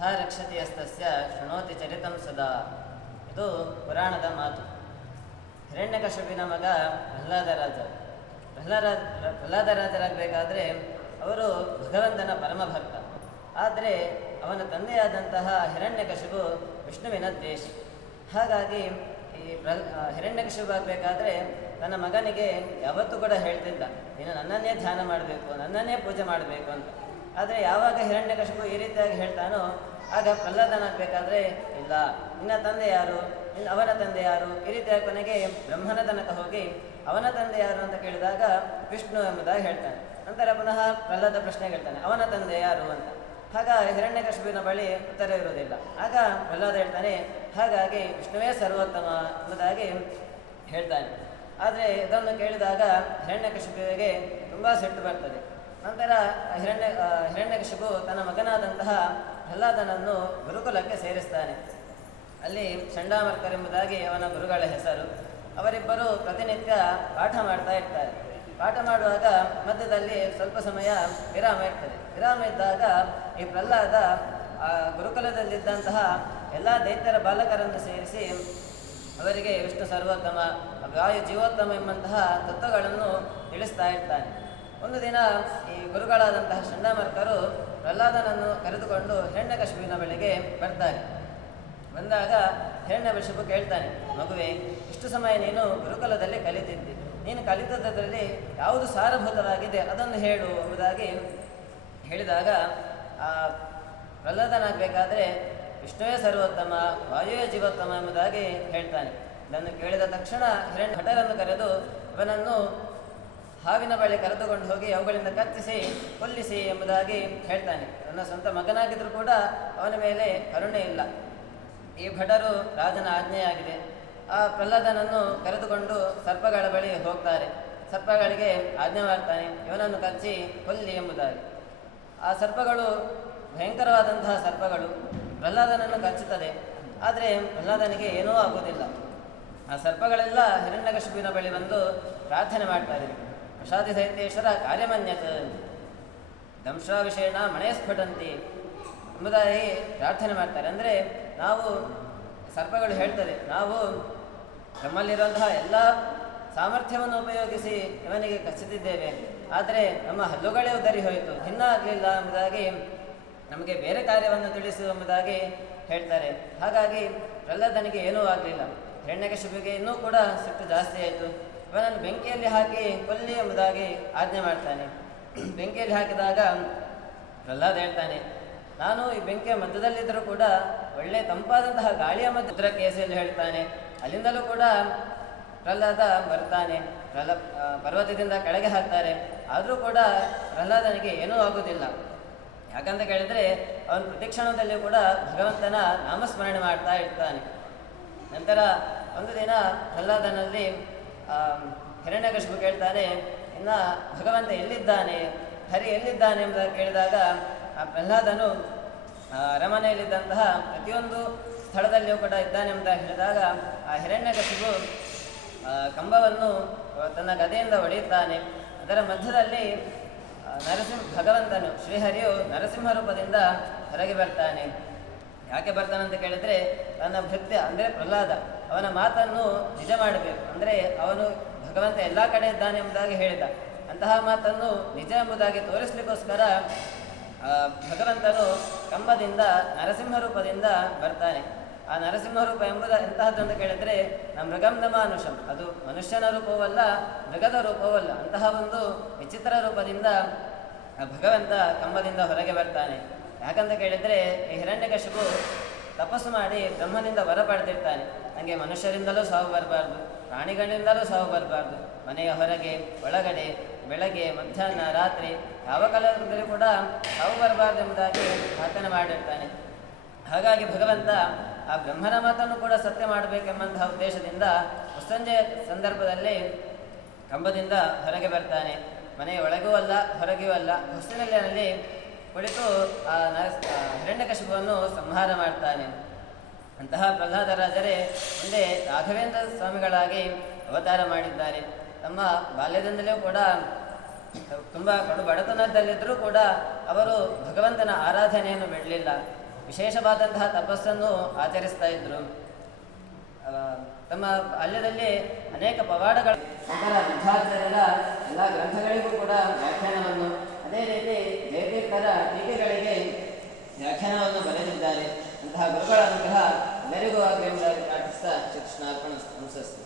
ಯಥಾ ರಕ್ಷತಿ ಯಸ್ತಸ್ಯ ಶೃಣೋತಿ ಚರಿತಂ ಸದಾ. ಇದು ಪುರಾಣದ ಮಾತು. ಹಿರಣ್ಯಕಶಿಪುವಿನ ಮಗ ಪ್ರಹ್ಲಾದರಾಜ. ಪ್ರಹ್ಲಾದರಾಜರಾಗಬೇಕಾದ್ರೆ ಅವರು ಭಗವಂತನ ಪರಮಭಕ್ತ. ಆದರೆ ಅವನ ತಂದೆಯಾದಂತಹ ಹಿರಣ್ಯಕಶಿಪು ವಿಷ್ಣುವಿನ ದ್ವೇಷಿ. ಹಾಗಾಗಿ ಈ ಹಿರಣ್ಯಕಶಿಪು ಆಗಬೇಕಾದ್ರೆ ನನ್ನ ಮಗನಿಗೆ ಯಾವತ್ತೂ ಕೂಡ ಹೇಳ್ತಿದ್ದ, ನೀನು ನನ್ನನ್ನೇ ಧ್ಯಾನ ಮಾಡಬೇಕು, ನನ್ನನ್ನೇ ಪೂಜೆ ಮಾಡಬೇಕು ಅಂತ. ಆದರೆ ಯಾವಾಗ ಹಿರಣ್ಯಕಶಿಪು ಈ ರೀತಿಯಾಗಿ ಹೇಳ್ತಾನೋ ಆಗ ಪ್ರಹ್ಲಾದನಾಗಬೇಕಾದ್ರೆ ಇಲ್ಲ, ನಿನ್ನ ತಂದೆ ಯಾರು, ಅವನ ತಂದೆ ಯಾರು, ಈ ರೀತಿಯಾಗಿ ಕೊನೆಗೆ ಬ್ರಹ್ಮನ ತನಕ ಹೋಗಿ ಅವನ ತಂದೆ ಯಾರು ಅಂತ ಕೇಳಿದಾಗ ವಿಷ್ಣು ಎಂಬುದಾಗಿ ಹೇಳ್ತಾನೆ. ನಂತರ ಪುನಃ ಪ್ರಹ್ಲಾದ ಪ್ರಶ್ನೆ ಹೇಳ್ತಾನೆ, ಅವನ ತಂದೆ ಯಾರು ಅಂತ. ಆಗ ಹಿರಣ್ಯಕಶಿಪುವಿನ ಬಳಿ ಉತ್ತರ ಇರುವುದಿಲ್ಲ. ಆಗ ಪ್ರಹ್ಲಾದ ಹೇಳ್ತಾನೆ, ಹಾಗಾಗಿ ವಿಷ್ಣುವೇ ಸರ್ವೋತ್ತಮ ಎಂಬುದಾಗಿ ಹೇಳ್ತಾನೆ. ಆದರೆ ಇದನ್ನು ಕೇಳಿದಾಗ ಹಿರಣ್ಯಕಶಿಪುವಿಗೆ ತುಂಬ ಸಿಟ್ಟು ಬರ್ತದೆ. ನಂತರ ಹಿರಣ್ಯಕಶಿಪು ತನ್ನ ಮಗನಾದಂತಹ ಪ್ರಹ್ಲಾದನನ್ನು ಗುರುಕುಲಕ್ಕೆ ಸೇರಿಸ್ತಾನೆ. ಅಲ್ಲಿ ಚಂಡಾಮರ್ಕರೆಂಬುದಾಗಿ ಅವನ ಗುರುಗಳ ಹೆಸರು. ಅವರಿಬ್ಬರು ಪ್ರತಿನಿತ್ಯ ಪಾಠ ಮಾಡ್ತಾ ಇರ್ತಾರೆ. ಪಾಠ ಮಾಡುವಾಗ ಮಧ್ಯದಲ್ಲಿ ಸ್ವಲ್ಪ ಸಮಯ ವಿರಾಮ ಇರ್ತದೆ. ವಿರಾಮ ಇದ್ದಾಗ ಈ ಪ್ರಹ್ಲಾದ ಗುರುಕುಲದಲ್ಲಿದ್ದಂತಹ ಎಲ್ಲ ದೈತ್ಯರ ಬಾಲಕರನ್ನು ಸೇರಿಸಿ ಅವರಿಗೆ ವಿಷ್ಣು ಸರ್ವೋತ್ತಮ, ವಾಯು ಜೀವೋತ್ತಮ ಎಂಬಂತಹ ತತ್ವಗಳನ್ನು ತಿಳಿಸ್ತಾ ಇರ್ತಾನೆ. ಒಂದು ದಿನ ಈ ಗುರುಗಳಾದಂತಹ ಚಂಡಾಮರ್ಕರು ಪ್ರಹ್ಲಾದನನ್ನು ಕರೆದುಕೊಂಡು ಹಿರಣ್ಯಕಶಿಪುವಿನ ಬಳಿಗೆ ಬರ್ತಾರೆ. ಬಂದಾಗ ಹಿರಣ್ಯಕಶಿಪು ಕೇಳ್ತಾನೆ, ಮಗುವೆ, ಇಷ್ಟು ಸಮಯ ನೀನು ಗುರುಕುಲದಲ್ಲಿ ಕಲಿತಿದ್ದಿ, ನೀನು ಕಲಿತದ್ರಲ್ಲಿ ಯಾವುದು ಸಾರಭೂತವಾಗಿದೆ ಅದನ್ನು ಹೇಳು ಎಂಬುದಾಗಿ ಹೇಳಿದಾಗ ಪ್ರಹ್ಲಾದನಾಗಬೇಕಾದ್ರೆ ವಿಷ್ಣುವೇ ಸರ್ವೋತ್ತಮ, ವಾಯುವೇ ಜೀವೋತ್ತಮ ಎಂಬುದಾಗಿ ಹೇಳ್ತಾನೆ. ಇದನ್ನು ಕೇಳಿದ ತಕ್ಷಣ ಹಿರಣ್ಯ ಭಟರನ್ನು ಕರೆದು ಇವನನ್ನು ಹಾವಿನ ಬಳಿ ಕರೆದುಕೊಂಡು ಹೋಗಿ ಅವುಗಳಿಂದ ಕತ್ತಿಸಿ ಕೊಲ್ಲಿಸಿ ಎಂಬುದಾಗಿ ಹೇಳ್ತಾನೆ. ನನ್ನ ಸ್ವಂತ ಮಗನಾಗಿದ್ದರೂ ಕೂಡ ಅವನ ಮೇಲೆ ಕರುಣೆ ಇಲ್ಲ. ಈ ಭಟರು ರಾಜನ ಆಜ್ಞೆಯಾಗಿದೆ. ಆ ಪ್ರಹ್ಲಾದನನ್ನು ಕರೆದುಕೊಂಡು ಸರ್ಪಗಳ ಬಳಿ ಹೋಗ್ತಾರೆ. ಸರ್ಪಗಳಿಗೆ ಆಜ್ಞೆ ಮಾಡ್ತಾನೆ, ಇವನನ್ನು ಕಚ್ಚಿ ಕೊಲ್ಲಿ ಎಂಬುದಾಗಿ. ಆ ಸರ್ಪಗಳು ಭಯಂಕರವಾದಂತಹ ಸರ್ಪಗಳು ಪ್ರಹ್ಲಾದನನ್ನು ಕಚ್ಚುತ್ತದೆ. ಆದರೆ ಪ್ರಹ್ಲಾದನಿಗೆ ಏನೂ ಆಗುವುದಿಲ್ಲ. ಆ ಸರ್ಪಗಳೆಲ್ಲ ಹಿರಣ್ಯಕಶಿಪುವಿನ ಬಳಿ ಬಂದು ಪ್ರಾರ್ಥನೆ ಮಾಡ್ತಾರೆ, ಪ್ರಸಾದಿ ದೈತ್ಯೇಶ್ವರ ಕಾರ್ಯಮನ್ಯತ್ ದಂಶಾವಿಷೇಣ ಮಣೇಸ್ಫುಟಂತಿ ಎಂಬುದಾಗಿ ಪ್ರಾರ್ಥನೆ ಮಾಡ್ತಾರೆ. ಅಂದರೆ ನಾವು ಸರ್ಪಗಳು ಹೇಳ್ತದೆ, ನಾವು ನಮ್ಮಲ್ಲಿರುವಂತಹ ಎಲ್ಲ ಸಾಮರ್ಥ್ಯವನ್ನು ಉಪಯೋಗಿಸಿ ಇವನಿಗೆ ಕಚ್ಚುತ್ತಿದ್ದೇವೆ, ಆದರೆ ನಮ್ಮ ಹಲ್ಲುಗಳೇ ಉದರಿ ಹೋಯಿತು, ಭಿನ್ನ ಆಗಲಿಲ್ಲ ಎಂಬುದಾಗಿ ನಮಗೆ ಬೇರೆ ಕಾರ್ಯವನ್ನು ತಿಳಿಸು ಎಂಬುದಾಗಿ ಹೇಳ್ತಾರೆ. ಹಾಗಾಗಿ ಪ್ರಹ್ಲಾದನಿಗೆ ಏನೂ ಆಗಲಿಲ್ಲ. ಹಿರಣ್ಯಕಶಿಪುವಿಗೆ ಇನ್ನೂ ಕೂಡ ಸಿಟ್ಟು ಜಾಸ್ತಿ ಆಯಿತು. ಇವನನ್ನು ಬೆಂಕಿಯಲ್ಲಿ ಹಾಕಿ ಕೊಲ್ಲಿ ಎಂಬುದಾಗಿ ಆಜ್ಞೆ ಮಾಡ್ತಾನೆ. ಬೆಂಕಿಯಲ್ಲಿ ಹಾಕಿದಾಗ ಪ್ರಹ್ಲಾದ ಹೇಳ್ತಾನೆ, ನಾನು ಈ ಬೆಂಕಿಯ ಮಧ್ಯದಲ್ಲಿದ್ದರೂ ಕೂಡ ಒಳ್ಳೆ ತಂಪಾದಂತಹ ಗಾಳಿಯ ಮಧ್ಯ ಕೇಸಲ್ಲಿ ಹೇಳ್ತಾನೆ. ಅಲ್ಲಿಂದಲೂ ಕೂಡ ಪ್ರಹ್ಲಾದ ಬರ್ತಾನೆ. ಪರ್ವತದಿಂದ ಕೆಳಗೆ ಹಾಕ್ತಾರೆ. ಆದರೂ ಕೂಡ ಪ್ರಹ್ಲಾದನಿಗೆ ಏನೂ ಆಗುವುದಿಲ್ಲ. ಯಾಕಂತ ಕೇಳಿದರೆ ಅವನು ಪ್ರತಿಕ್ಷಣದಲ್ಲಿ ಕೂಡ ಭಗವಂತನ ನಾಮಸ್ಮರಣೆ ಮಾಡ್ತಾ ಇರ್ತಾನೆ. ನಂತರ ಒಂದು ದಿನ ಪ್ರಹ್ಲಾದನಲ್ಲಿ ಹಿರಣ್ಯಕಶಿಪು ಕೇಳ್ತಾನೆ, ಇನ್ನು ಭಗವಂತ ಎಲ್ಲಿದ್ದಾನೆ, ಹರಿ ಎಲ್ಲಿದ್ದಾನೆ ಎಂಬುದಾಗಿ ಕೇಳಿದಾಗ ಆ ಪ್ರಹ್ಲಾದನು ಅರಮನೆಯಲ್ಲಿದ್ದಂತಹ ಪ್ರತಿಯೊಂದು ಸ್ಥಳದಲ್ಲಿಯೂ ಕೂಡ ಇದ್ದಾನೆ ಎಂಬುದಾಗಿ ಹೇಳಿದಾಗ ಆ ಹಿರಣ್ಯಕಶಿಪು ಕಂಬವನ್ನು ತನ್ನ ಗದೆಯಿಂದ ಹೊಡೆಯುತ್ತಾನೆ. ಅದರ ಮಧ್ಯದಲ್ಲಿ ಭಗವಂತನು ಶ್ರೀಹರಿಯು ನರಸಿಂಹ ರೂಪದಿಂದ ಹೊರಗೆ ಬರ್ತಾನೆ. ಯಾಕೆ ಬರ್ತಾನಂತ ಕೇಳಿದರೆ ತನ್ನ ಭೃತ್ಯ ಅಂದರೆ ಪ್ರಹ್ಲಾದ ಅವನ ಮಾತನ್ನು ನಿಜ ಮಾಡಬೇಕು, ಅಂದರೆ ಅವನು ಭಗವಂತ ಎಲ್ಲ ಕಡೆ ಇದ್ದಾನೆ ಎಂಬುದಾಗಿ ಹೇಳಿದ. ಅಂತಹ ಮಾತನ್ನು ನಿಜ ಎಂಬುದಾಗಿ ತೋರಿಸಲಿಕ್ಕೋಸ್ಕರ ಭಗವಂತನು ಕಂಬದಿಂದ ನರಸಿಂಹ ರೂಪದಿಂದ ಬರ್ತಾನೆ. ಆ ನರಸಿಂಹ ರೂಪ ಎಂಬುದು ಎಂತಹದ್ದು ಅಂತ ಕೇಳಿದರೆ ಮೃಗಂ ನ ಮಾನುಷಂ, ಅದು ಮನುಷ್ಯನ ರೂಪವಲ್ಲ, ಮೃಗದ ರೂಪವಲ್ಲ. ಅಂತಹ ಒಂದು ವಿಚಿತ್ರ ರೂಪದಿಂದ ಭಗವಂತ ಕಂಬದಿಂದ ಹೊರಗೆ ಬರ್ತಾನೆ. ಯಾಕಂತ ಕೇಳಿದರೆ ಈ ಹಿರಣ್ಯಕಶಿಪು ತಪಸ್ಸು ಮಾಡಿ ಬ್ರಹ್ಮನಿಂದ ವರ ಪಡೆದಿರ್ತಾನೆ, ನನಗೆ ಮನುಷ್ಯರಿಂದಲೂ ಸಾವು ಬರಬಾರ್ದು, ಪ್ರಾಣಿಗಳಿಂದಲೂ ಸಾವು ಬರಬಾರ್ದು, ಮನೆಯ ಹೊರಗೆ ಒಳಗಡೆ ಬೆಳಗ್ಗೆ ಮಧ್ಯಾಹ್ನ ರಾತ್ರಿ ಯಾವ ಕಾಲದಲ್ಲೂ ಕೂಡ ಸಾವು ಬರಬಾರ್ದು ಎಂಬುದಾಗಿ ಪ್ರಾರ್ಥನೆ ಮಾಡಿರ್ತಾನೆ. ಹಾಗಾಗಿ ಭಗವಂತ ಆ ಬ್ರಹ್ಮನ ಮಾತನ್ನು ಕೂಡ ಸತ್ಯ ಮಾಡಬೇಕೆಂಬಂತಹ ಉದ್ದೇಶದಿಂದ ಮುಸ್ಸಂಜೆಯ ಸಂದರ್ಭದಲ್ಲಿ ಕಂಬದಿಂದ ಹೊರಗೆ ಬರ್ತಾನೆ. ಮನೆಯ ಒಳಗೂ ಅಲ್ಲ ಹೊರಗೆಯೂ ಅಲ್ಲ, ಹೊಸ್ತಿನಲ್ಲಿ ಕುಳಿತು ಆ ಹಿರಣ್ಯಕಶಿಪುವನ್ನು ಸಂಹಾರ ಮಾಡ್ತಾನೆ. ಅಂತಹ ಪ್ರಹ್ಲಾದರಾಜರೇ ಮುಂದೆ ರಾಘವೇಂದ್ರ ಸ್ವಾಮಿಗಳಾಗಿ ಅವತಾರ ಮಾಡಿದ್ದಾರೆ. ತಮ್ಮ ಬಾಲ್ಯದಿಂದಲೂ ಕೂಡ ತುಂಬ ಕಡು ಬಡತನದಲ್ಲಿದ್ದರೂ ಕೂಡ ಅವರು ಭಗವಂತನ ಆರಾಧನೆಯನ್ನು ಬಿಡಲಿಲ್ಲ. ವಿಶೇಷವಾದಂತಹ ತಪಸ್ಸನ್ನು ಆಚರಿಸ್ತಾ ಇದ್ದರು. ತಮ್ಮ ಬಾಲ್ಯದಲ್ಲಿ ಅನೇಕ ಪವಾಡಗಳು ನಂತರ ಮಧ್ವಾಚಾರ್ಯರ ಎಲ್ಲ ಗ್ರಂಥಗಳಿಗೂ ಕೂಡ ವ್ಯಾಖ್ಯಾನವನ್ನು, ಅದೇ ರೀತಿ ಜಯತೀರ್ಥರ ಟೀಕೆಗಳಿಗೆ ವ್ಯಾಖ್ಯಾನವನ್ನು ಬರೆದಿದ್ದಾರೆ. ಅಂತಹ ಗುರುಗಳ ಅನುಗ್ರಹ ಎಲ್ಲರಿಗೂ ಆಗಲಿ ಎಂಬುದಾಗಿ ಪ್ರಾರ್ಥಿಸ್ತಾ ಶ್ರೀಕೃಷ್ಣಾರ್ಪಣ ನಮಸ್ತೆ.